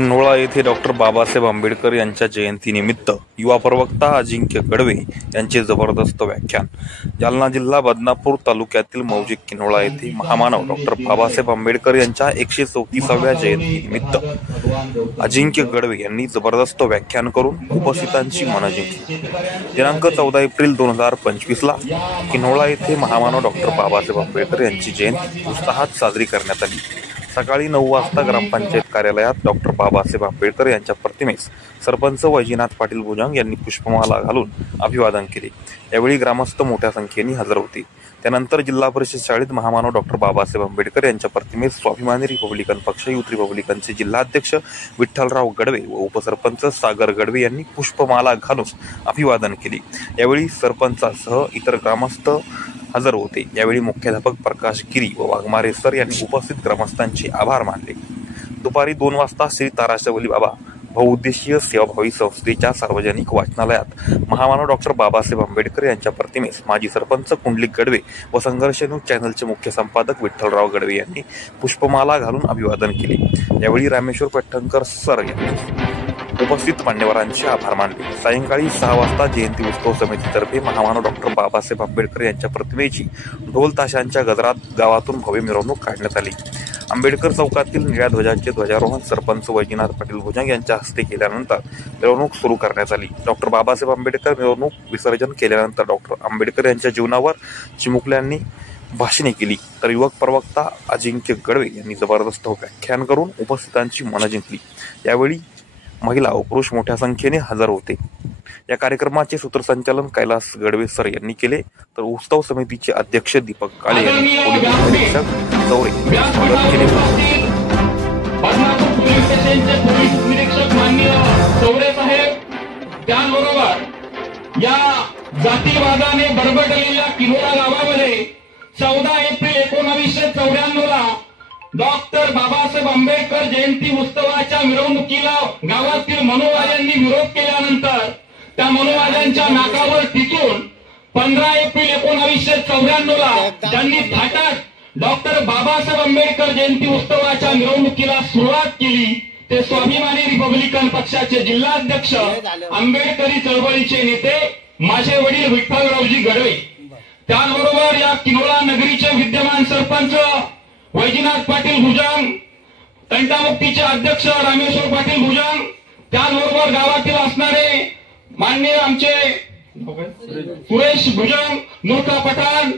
किन्होळा येथे डॉक्टर बाबासाहेब आंबेडकर यांच्या जयंतीनिमित्त युवा प्रवक्ता अजिंक्य गडवे यांचे जबरदस्त व्याख्यान। जालना जिल्हा बदनापूर तालुक्यातील मौजे किन्होळा येथे महामानव डॉक्टर बाबासाहेब आंबेडकर यांच्या 134व्या जयंतीनिमित्त अजिंक्य गडवे यांनी जबरदस्त व्याख्यान करून उपस्थितांची मन जिंकली। दिनांक 14 एप्रिल 2025 ला किन्होळा येथे महामानव डॉक्टर बाबासाहेब आंबेडकर यांची जयंती उत्साहात साजरी करण्यात आली। सकाळी 9 वाजता ग्रामपंचायत कार्यालयात डॉक्टर बाबासाहेब आंबेडकर यांच्या प्रतिमेस सरपंच वैजनाथ पाटील भुजंग यांनी पुष्पमाला घालून अभिवादन केले। यावेळी ग्रामस्थ मोठ्या संख्येने हजर होते। त्यानंतर जिल्हा परिषद शाळेत महामानव डॉक्टर बाबासाहेब आंबेडकर यांच्या प्रतिमेस स्वाभिमानी रिपब्लिकन पक्ष युथ रिपब्लिकनचे जिल्हाध्यक्ष विठ्ठलराव गडवे व उपसरपंच सागर गडवे यांनी पुष्पमाला घालून अभिवादन केले। यावेळी सरपंचासह इतर ग्रामस्थ हजर होते। यावेळी मुख्याध्यापक प्रकाश गिरी व वाघमारे सर यांनी उपस्थित ग्रामस्थांचे आभार मानले। दुपारी 2 वाजता श्री ताराशवली बाबा बहुउद्देशीय सेवाभावी संस्थेच्या सार्वजनिक वाचनालयात महामानव डॉक्टर बाबासाहेब आंबेडकर यांच्या प्रतिमेस माजी सरपंच कुंडलिक गडवे व संघर्ष न्यूज चॅनलचे मुख्य संपादक विठ्ठलराव गडवे यांनी पुष्पमाला घालून अभिवादन केले। यावेळी रामेश्वर पैठणकर सर यांनी उपस्थित मान्यवरांचे आभार मानले। सायंकाळी 6 वाजता जयंती उत्सव समितीतर्फे महामानव डॉक्टर बाबासाहेब आंबेडकर यांच्या प्रतिमेची ढोल ताशांच्या गजरात गावातून भव्य मिरवणूक काढण्यात आली। आंबेडकर चौकातील निळ्या ध्वजाचे ध्वजारोहण सरपंच वैजनाथ पाटील भुजंग यांच्या हस्ते केल्यानंतर मिरवणूक सुरू करण्यात आली। डॉक्टर बाबासाहेब आंबेडकर मिरवणूक विसर्जन केल्यानंतर डॉक्टर आंबेडकर यांच्या जीवनावर चिमुकल्यांनी भाषणे केली, तर युवक प्रवक्ता अजिंक्य गडवे यांनी जबरदस्त व्याख्यान करून उपस्थितांची मन जिंकली। यावेळी महिला व पुरुष मोठ्या संख्येने हजर होते। या कार्यक्रमाचे सूत्रसंचालन कैलास गडवे सर यांनी केले, तर उत्सव समितीचे अध्यक्ष दीपक काळे यांनी पोलीस अधीक्षक चौरे स्वागत केले। त्याचबरोबर या जातीवादाने बडबडलेल्या किन्होळा गावामध्ये 14 एप्रिल 1994 ला डॉक्टर बाबासाहेब आंबेडकर जयंती उत्सवाच्या मिरवणुकीला गावातील मनोवाद्यांनी विरोध केल्यानंतर त्या मनोवाद्यांच्या नाकावर टिकून 15 एप्रिल 1994 ला ज्यांनी थाटात डॉक्टर बाबासाहेब आंबेडकर जयंती उत्सवाच्या मिरवणुकीला सुरुवात केली ते स्वाभिमानी रिपब्लिकन पक्षाचे जिल्हाध्यक्ष आंबेडकरी चळवळीचे नेते माझे वडील विठ्ठलरावजी गडवे। त्याचबरोबर या किन्होळा नगरीचे विद्यमान सरपंच वैजनाथ पाटील भुजंग, तंटामुक्तीचे अध्यक्ष रामेश्वर पाटील भुजंग, त्याचबरोबर गावातील असणारे माननीय आमचे सुरेश भुजंग, नूरका पठाण,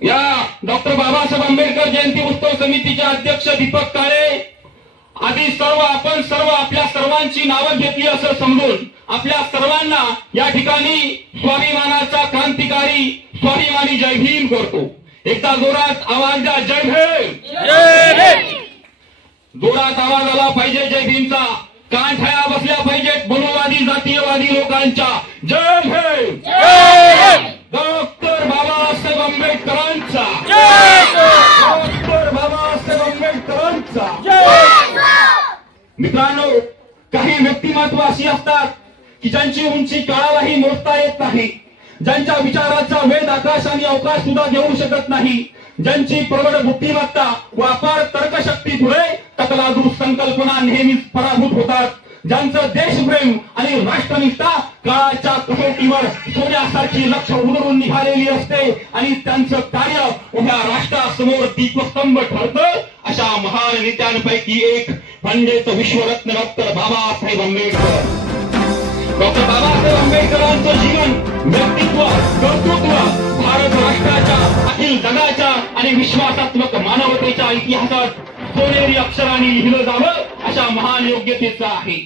या डॉक्टर बाबासाहेब आंबेडकर जयंती उत्सव समितीचे अध्यक्ष दीपक काळे आदी सर्व आपण सर्व आपल्या सर्वांची नावं घेतली असं समजून आपल्या सर्वांना या ठिकाणी स्वाभिमानाचा क्रांतिकारी स्वाभिमानी जय भीम करतो। एकदा जोरात आवाज द्या, जय भीम। जोरात आवाज आला पाहिजे जय भीमचा, कान ठळ्या बसल्या पाहिजेत मनोवादी जातीयवादी लोकांच्या, जय भीम। डॉक्टर बाबासाहेब आंबेडकरांचा, डॉक्टर बाबासाहेब आंबेडकरांचा। मित्रांनो, काही व्यक्तिमत्व अशी असतात की ज्यांची उंची काळालाही मोजता येत नाही, ज्यांच्या विचाराचा वेद आकाश आणि अवकाश सुद्धा घेऊ शकत नाही, ज्यांची प्रबळ बुद्धिमत्ता व अपार तर्कशक्ती पुढे तकलादू संकल्पना नेहमीच पराभूत होतात, ज्यांचं देशप्रेम आणि राष्ट्रनिष्ठा काळाच्या कसोटीवर सोन्यासारखी लक्ष उधळून निघालेली असते आणि त्यांचं कार्य उभ्या राष्ट्रासमोर दीपस्तंभ ठरतं, अशा महान नेत्यांपैकी एक म्हणजेच विश्वरत्न डॉक्टर बाबासाहेब आंबेडकर। डॉक्टर बाबासाहेब आंबेडकरांचं जीवन, व्यक्तित्व, कर्तृत्व भारत राष्ट्राच्या, अखिल जगाच्या आणि विश्वासात्मक मानवतेच्या इतिहासात सोनेरी अक्षरांनी लिहिलं जावं अशा महान योग्यतेचं आहे।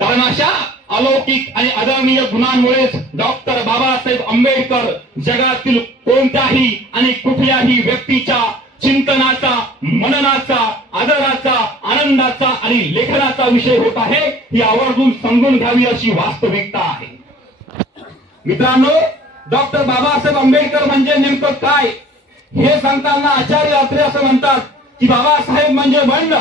कारण अशा अलौकिक आणि अदरणीय गुणांमुळेच डॉक्टर बाबासाहेब आंबेडकर जगातील कोणत्याही आणि कुठल्याही व्यक्तीच्या चिंतनाचा, मननाचा, आदराचा, आनंदाचा आणि लेखनाचा विषय होत आहे, ही आवर्जून समजून घ्यावी अशी वास्तविकता आहे। मित्रांनो, डॉक्टर बाबासाहेब आंबेडकर म्हणजे नेमकं काय हे सांगताना आचार्य अत्रे असं म्हणतात की बाबासाहेब म्हणजे बंड,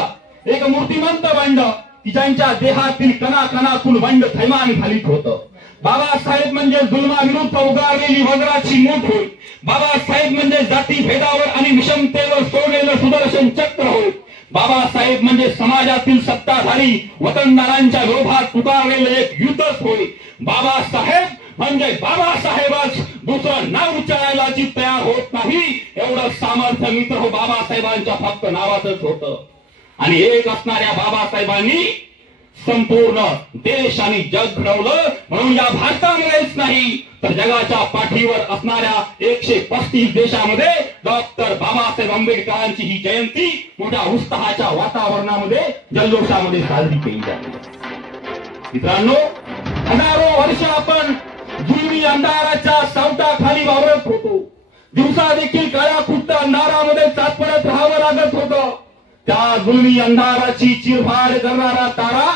एक मूर्तिमंत बंड की ज्यांच्या देहातील कणाकणातून बंड थैमान घालीत होतं। बाबासाहेब म्हणजे जुलमाविरुद्ध उगारलेली वज्राची मूठ होय। बाबासाहेब म्हणजे जाती भेदावर आणि विषमतेवर सोडलेलं सुदर्शन चक्र होय। बाबासाहेब म्हणजे समाजातील सत्ताधारी वतनदारांच्या विरोधात पुकारलेलं एक युद्धच होय. बाबासाहेब म्हणजे बाबासाहेबच, दुसरं नाव उच्चारायला जी तयार होत नाही एवढं सामर्थ्य मित्र हो बाबासाहेबांच्या फक्त नावातच होतं. आणि एक असणाऱ्या बाबासाहेबांनी संपूर्ण देश आणि जग घडवलं. म्हणून या भारतामध्येच नाही तर जगाच्या पाठीवर असणाऱ्या 135 देशामध्ये डॉक्टर बाबासाहेब आंबेडकरांची ही जयंती मोठ्या उत्साहाच्या वातावरणामध्ये जल्लोषामध्ये साजरी केली जाते. मित्रांनो, हजारो वर्ष आपण जुलमी अंधाराच्या सावटाखाली वावरत होतो. दिवसा देखील काळ्या खुट्ट अंधारामध्ये चाचपडत राहावं लागत होतं. त्या जुलमी अंधाराची चिरफाड करणारा तारा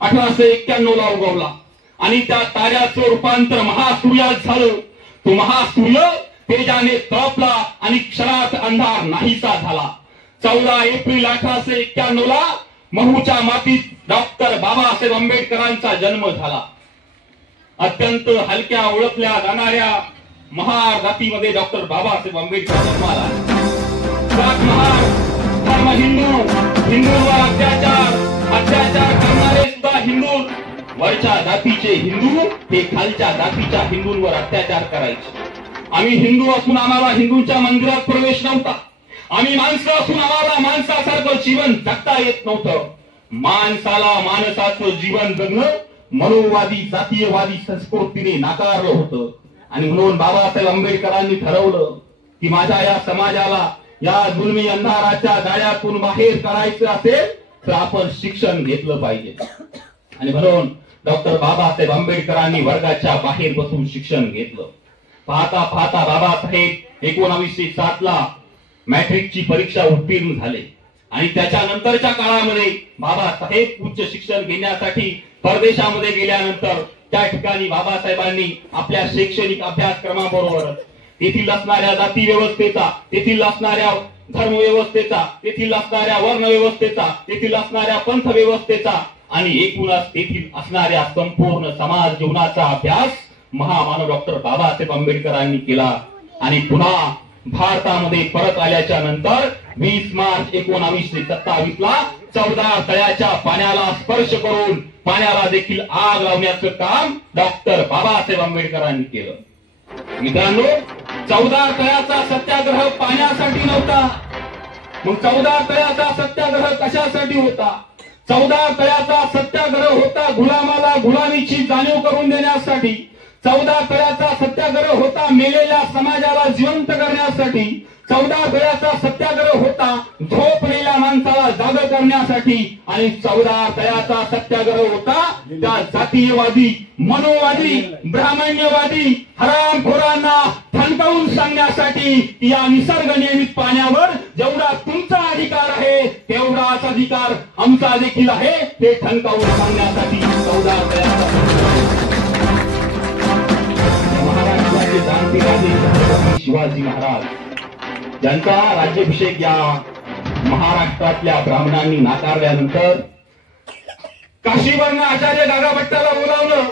1891 ला उगवला आणि त्या ताऱ्याचं रूपांतर महासूर्यात झालं. तो महासूर्य तेजाने तळपला आणि क्षणात अंधार नाहीसा झाला. 14 एप्रिल 1891 ला महूच्या मातीत डॉक्टर बाबासाहेब आंबेडकरांचा जन्म झाला. अत्यंत हलक्या ओळखल्या जाणाऱ्या महार जातीमध्ये डॉक्टर बाबासाहेब आंबेडकर जन्माला. जात महार, धर्म हिंदू, हिंदूंवर अत्याचार करणारे सुद्धा हिंदू, वरच्या जातीचे हिंदू हे खालच्या जातीच्या हिंदूंवर अत्याचार करायचे. आम्ही हिंदू असून आम्हाला हिंदूंच्या मंदिरात प्रवेश नव्हता. आम्ही माणसं असून आम्हाला माणसासारखं जीवन जगता येत नव्हतं. माणसाला माणसाचं जीवन जगणं मनोवादी जातीयवादी संस्कृतीने नाकारलं होतं. आणि म्हणून बाबासाहेब आंबेडकरांनी ठरवलं की माझ्या या समाजाला या जुलमी अंधाराच्या जाळ्यातून बाहेर काढायचं असेल तर आपण शिक्षण घेतलं पाहिजे. आणि म्हणून डॉक्टर बाबासाहेब आंबेडकरांनी वर्गाच्या बाहेर बसून शिक्षण घेतलं. पाहता पाहता बाबासाहेब 1907 ला मॅट्रिकची परीक्षा उत्तीर्ण झाले आणि त्याच्यानंतरच्या काळामध्ये बाबासाहेब उच्च शिक्षण घेण्यासाठी परदेशामध्ये गेल्यानंतर त्या ठिकाणी बाबासाहेबांनी आपल्या शैक्षणिक अभ्यासक्रमाबरोबर तेथील असणाऱ्या जाती व्यवस्थेचा, तेथील असणाऱ्या धर्म व्यवस्थेचा, तेथील असणाऱ्या वर्ण व्यवस्थेचा, तेथील असणाऱ्या पंथ व्यवस्थेचा आणि एकूणच तेथील असणाऱ्या संपूर्ण समाज जीवनाचा अभ्यास महामानव डॉक्टर बाबासाहेब आंबेडकरांनी केला. आणि पुन्हा भारतामध्ये परत आल्याच्या नंतर 20 मार्च 1927 ला 14 तळ्याच्या पाण्याला स्पर्श करून पाण्याला देखील आग लावण्याचं काम डॉक्टर बाबासाहेब आंबेडकरांनी केलं. मित्रांनो, 14 तळ्याचा सत्याग्रह पाण्यासाठी नव्हता. मग 14 तळ्याचा सत्याग्रह कशासाठी होता? 14 तळ्याचा सत्याग्रह होता गुलामाला गुलामीची जाणीव करून देण्यासाठी. 14 तळ्याचा सत्याग्रह होता मेलेल्या समाजाला जिवंत करण्यासाठी. 14 तळ्याचा सत्याग्रह होता झोपलेल्या माणसाला जाग करण्यासाठी. आणि 14 तळ्याचा सत्याग्रह होता त्या जातीयवादी, मनोवादी, ब्राह्मण्यवादी हरामखोरांना ठणकावून सांगण्यासाठी की या निसर्ग नियमित पाण्यावर जेवढा तुमचा अधिकार आहे तेवढाच अधिकार आमचा देखील आहे हे ठणकावून सांगण्यासाठी 14 तळ्याचा छत्रपती शिवाजी महाराज यांचा राज्याभिषेक या महाराष्ट्रातल्या ब्राह्मणांनी नाकारल्यानंतर काशीवरनं आचार्य गागाभट्टाला बोलावलं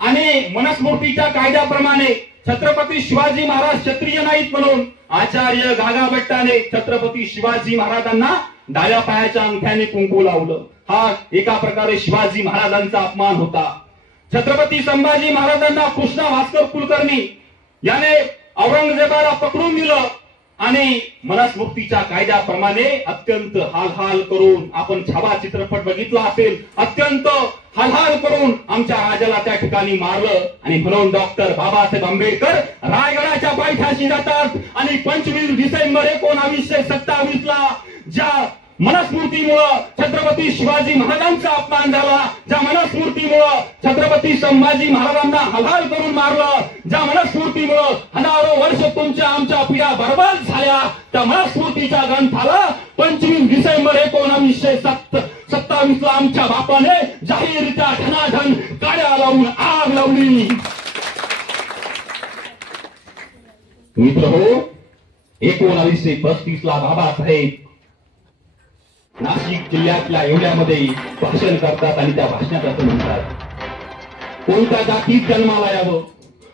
आणि मनुस्मृतीच्या कायद्याप्रमाणे छत्रपती शिवाजी महाराज क्षत्रिय नाहीत म्हणून आचार्य गागाभट्टाने छत्रपती शिवाजी महाराजांना डाव्या पायाच्या अंगठ्याने कुंकू लावलं. हा एका प्रकारे शिवाजी महाराजांचा अपमान होता. छत्रपती संभाजी महाराजांना कृष्णा भास्कर कुलकर्णी याने औरंगजेबाला पकडून दिलं आणि मनुस्मृतीच्या कायद्याप्रमाणे अत्यंत हालहाल करून, आपण छावा चित्रपट बघितला असेल, अत्यंत हालहाल करून आमच्या राजाला त्या ठिकाणी मारलं. आणि म्हणून डॉक्टर बाबासाहेब आंबेडकर रायगडाच्या पायथ्याशी जातात आणि 25 डिसेंबर 1927 ला ज्या मनुस्मृतीमुळं छत्रपती शिवाजी महाराजांचा अपमान झाला, ज्या मनुस्मृतीमुळं छत्रपती संभाजी महाराजांना हालहाल करून मारलं, ज्या मनुस्मृतीमुळं हजारो वर्ष तुमच्या आमच्या पिढ्या बर्बाद झाल्या, त्या मनुस्मृतीच्या ग्रंथाला 25 डिसेंबर 1927 ला आमच्या बापाने जाहीररित्या धनाधन काड्या लावून आग लावली. मित्र हो, 1935 ला बाबासाहेब नाशिक जिल्ह्यातल्या एवढ्यामध्ये भाषण करतात आणि त्या भाषणात असं म्हणतात, कोणत्या जातीत जन्माला यावं,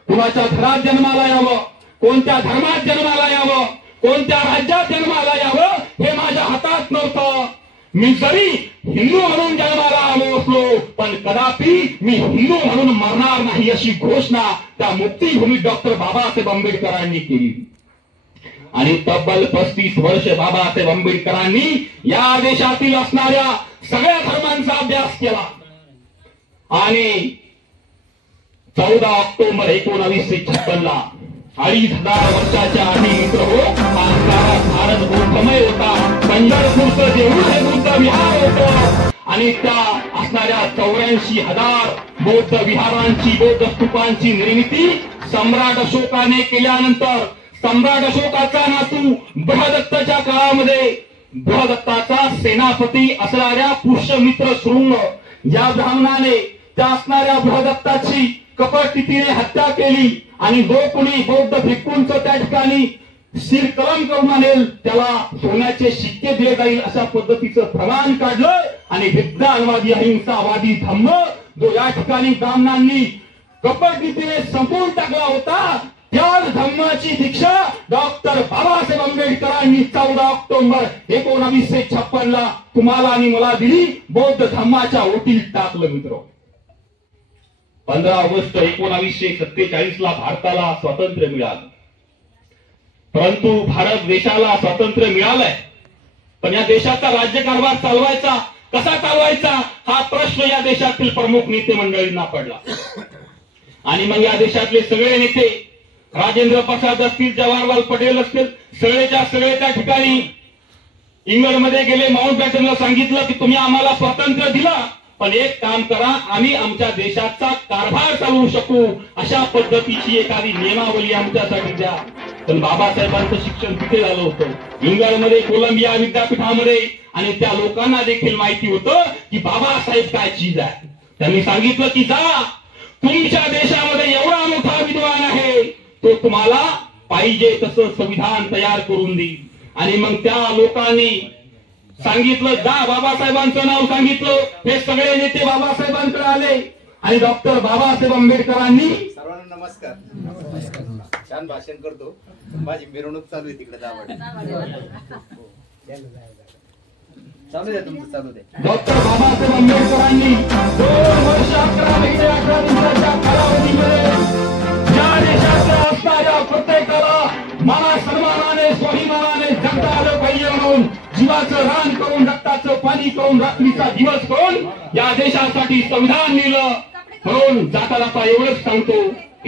कुणाच्या घरात जन्माला यावं, कोणत्या धर्मात जन्माला यावं, कोणत्या राज्यात जन्माला यावं हे माझ्या हातात नव्हतं. मी जरी हिंदू म्हणून जन्माला आलो असलो पण कदापि मी हिंदू म्हणून मरणार नाही अशी घोषणा त्या मुक्तीभूमी डॉक्टर बाबासाहेब आंबेडकरांनी केली. आणि तब्बल 35 वर्ष बाबासाहेब आंबेडकरांनी या देशातील असणाऱ्या सगळ्या धर्मांचा अभ्यास केला. आणि 14 ऑक्टोबर 1956 ला 2500 वर्षाच्या आधी मित्र हो भारत बौद्धमय होता. पंढरपूरचं देऊळ हे बुद्ध विहार होतं आणि त्या असणाऱ्या 84,000 बौद्ध विहारांची बौद्ध स्तूपांची निर्मिती सम्राट अशोकाने केल्यानंतर सम्राट अशोकाचा नातू बृहदत्ताच्या काळामध्ये बृहदत्ताचा सेनापती असणाऱ्या पुष्यमित्र शृंग या ब्राह्मणाने त्या असणाऱ्या बृहदत्ताची कपटनीतीने हत्या केली आणि जो कोणी बौद्ध भिक्खूंचं त्या ठिकाणी शिरकलम करून आणेल त्याला सोन्याचे शिक्के दिले जाईल अशा पद्धतीचं प्रमाण काढलं. आणि विज्ञानवादी अहिंसावादी धम्म जो या ठिकाणी ब्राह्मणांनी कपटनीतीने संपवून टाकला होता त्याच धम्माची दीक्षा डॉक्टर बाबासाहेब आंबेडकरांनी 14 ऑक्टोबर 1956 ला तुम्हाला आणि मला दिली. बौद्ध धम्माच्या ओटीत टाकलं मित्र. 15 ऑगस्ट 1947 ला भारताला स्वातंत्र्य मिळालं. परंतु भारत देशाला स्वातंत्र्य मिळालंय पण या देशाचा राज्यकारभार चालवायचा कसा चालवायचा हा प्रश्न या देशातील प्रमुख नेते मंडळींना पडला. आणि मग या देशातले सगळे नेते राजेंद्र प्रसाद असतील जवाहरलाल पटेल असतील सगळेच्या सगळे त्या ठिकाणी इंग्लंडमध्ये गेले. माउंटबॅटनला सांगितलं की तुम्ही आम्हाला स्वातंत्र्य दिलं पण एक काम करा आम्ही आमच्या देशाचा कारभार चालवू शकू अशा पद्धतीची एखादी नियमावली आमच्यासाठी द्या. पण बाबासाहेबांचं शिक्षण तिथे झालं होतं इंग्लंडमध्ये कोलंबिया विद्यापीठामध्ये आणि त्या लोकांना देखील माहिती होतं की बाबासाहेब काय चीज आहे. त्यांनी सांगितलं की जा तुमच्या देशामध्ये एवढा मोठा विद्वान आहे तो तुम्हाला पाहिजे तसं संविधान तयार करून देईल. आणि मग त्या लोकांनी सांगितलं जा बाबासाहेबांचं नाव सांगितलं. हे सगळे नेते बाबासाहेबांकडे आले आणि डॉक्टर बाबासाहेब आंबेडकरांनी सर्वांना नमस्कार. छान भाषण करतो. माझी मिरवणूक चालू आहे तिकडे चालू द्या तुमचं चालू द्या. डॉक्टर बाबासाहेब आंबेडकरांनी 2 वर्ष 11 महिने 18 दिवसाच्या कालावधीमध्ये या देशाच्या असणाऱ्या प्रत्येकाला मला सन्मानाने स्वाभिमानाने जगता आलं पाहिजे म्हणून जीवाचं रान करून रक्ताचं पाणी करून रात्रीचा दिवस करून या देशासाठी संविधान लिहिलं. म्हणून जाता जाता एवढंच सांगतो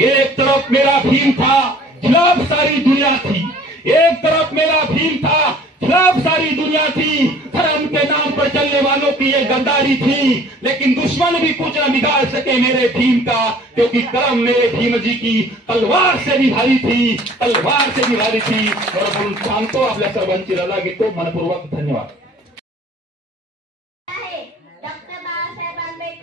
एक तरफ मेरा भीम था खिलाफ सारी दुनिया थी. एक तरफ मेरा भीम था खिलाफ सारी दुनिया थी. धर्म के नाम पर चलने वालों की ये गद्दारी थी लेकिन दुश्मन भी कुछ न बिगाड़ सके मेरे भीम का क्योंकि कलम मेरे भीम जी की तलवार से भी भारी थी. तलवार से भी भारी थी. म्हणून सांगतो आपल्या सर्वांची रजा घेतो. मनपूर्वक धन्यवाद.